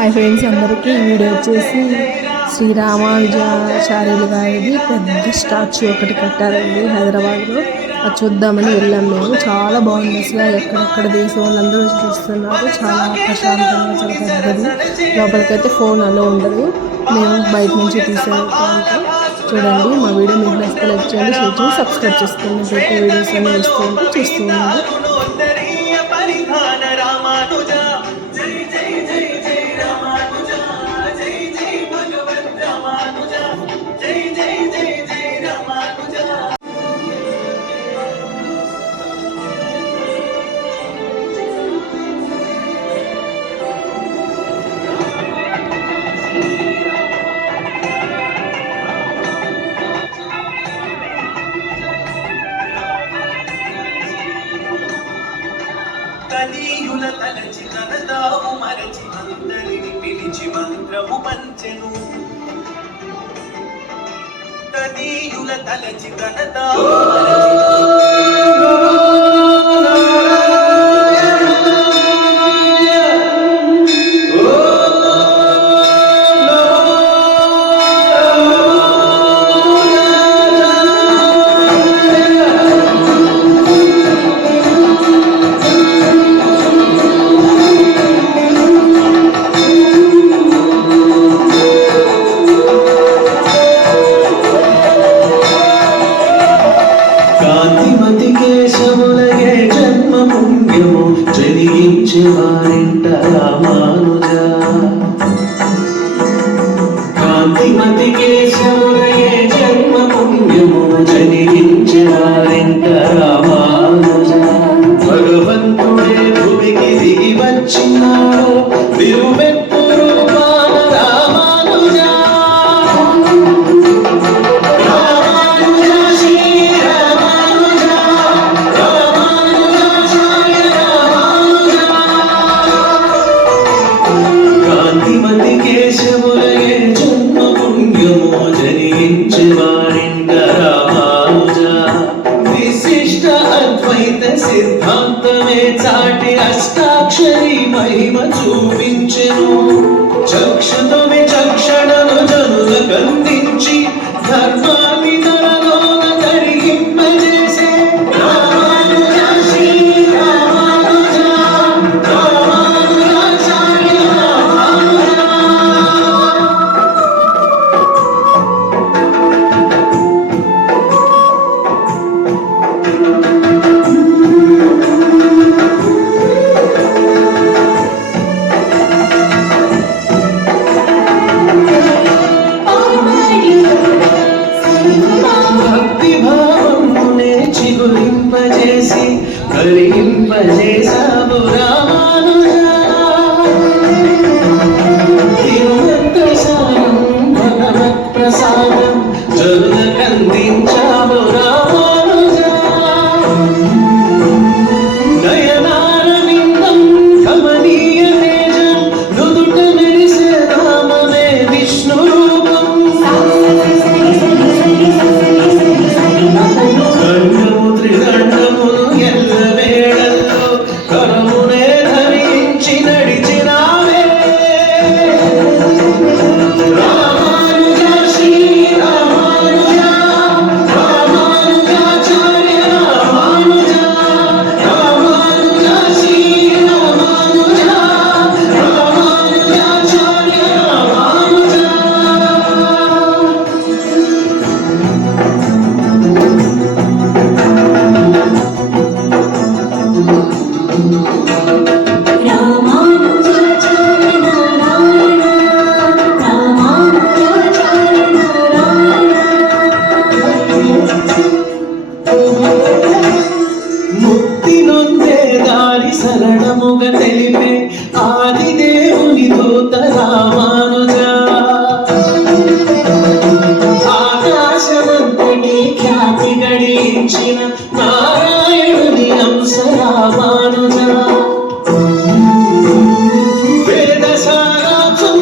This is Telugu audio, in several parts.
హాయ్ ఫ్రెండ్స్, అందరికీ ఈ వీడియో వచ్చేసి శ్రీరామానుజాచార్యులు గారిది పెద్ద స్టాచ్యూ ఒకటి కట్టారండి హైదరాబాద్లో. అది చూద్దామని వెళ్ళాం మేము. చాలా బాగుంది. అసలు ఎక్కడెక్కడ దేశం వాళ్ళందరూ చూస్తున్నారు. చాలా ప్రశాంతంగా, చాలా పెద్దది. లోపలికైతే ఫోన్ అలో ఉండదు. మేము బయట నుంచి తీసాము. చూడండి, మా వీడియో మీకు నచ్చితే లైక్ చేయండి, షేర్ చేయండి, సబ్స్క్రైబ్ చేసుకోండి. ప్రతి వీడియోస్ అన్నీ వస్తూ ఉంటే చూస్తూ ఉండండి. కలీయుల తలచి తనదావు మరచి అందరిని పిలిచి మంత్రము పంచెను. కలీయుల తలచి తనదావు జనించేవారింట రామానుజ. కాంతిమతి కేశవులయే జన్మ పుణ్యము జనించేవారింట రామానుజ. భగవంతుడే భూమికి దిగి వచ్చినాడు విరువెత్తు రూపాన రామానుజ. కేశవులయే జన్మ పుణ్యము జనించేవారింట రామానుజ. విశిష్ట అద్వైత సిద్ధాంతమే చాటి అష్టాక్షరి మహిమ చూపించెను. చక్షుతో విచక్షణను జనులకు అందించి ధర్మాన్ని తనలోన కరిగింపజేసే రామానుజ. శ్రీ రామానుజ రామానుజాచార్య రామానుజ. భక్తిభావమునే చిగురింపజేసి కరింపజేసావు రామానుజ. తిరువత్తసారం భగవత్ ప్రసాదం జనులకందించావు రామానుజ. నయనారవిందం కమనీయ తేజం నుదుట మెరిసే రామనే విష్ణు రూపం. దండము త్రిదండమును ఎల్ల వేళల్లో కరమునే ధరించి నడిచినావే రామానుజ. శ్రీ రామానుజ రామానుజాచార్య రామానుజ. రామానుజ శ్రీ రామానుజ రామానుజాచార్య రామానుజ. ముక్తి నొందే దారి శరణముగ తెలిపే ఆదిదేవుని దూత రామానుజ. ఆకాశమంతటి ఖ్యాతి గడించిన నారాయణుని అంశ రామానుజ. వేదసారాచం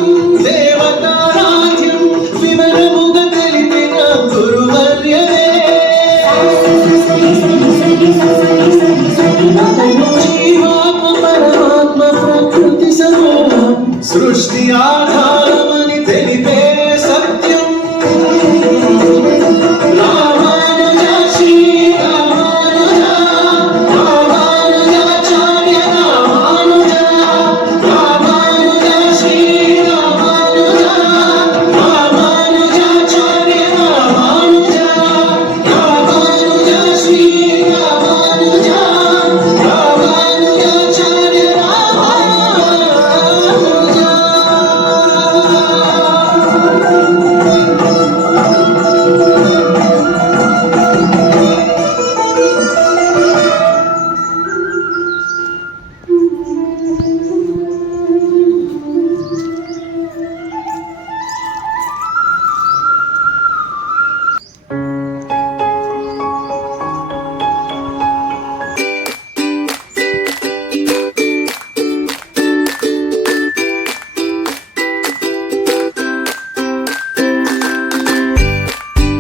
దేవతారాధ్యం వివరముగ తెలిపిన గురువర్యవే. జీవాత్మ పరమాత్మ ప్రకృతి సమూహం సృష్టి ఆధారం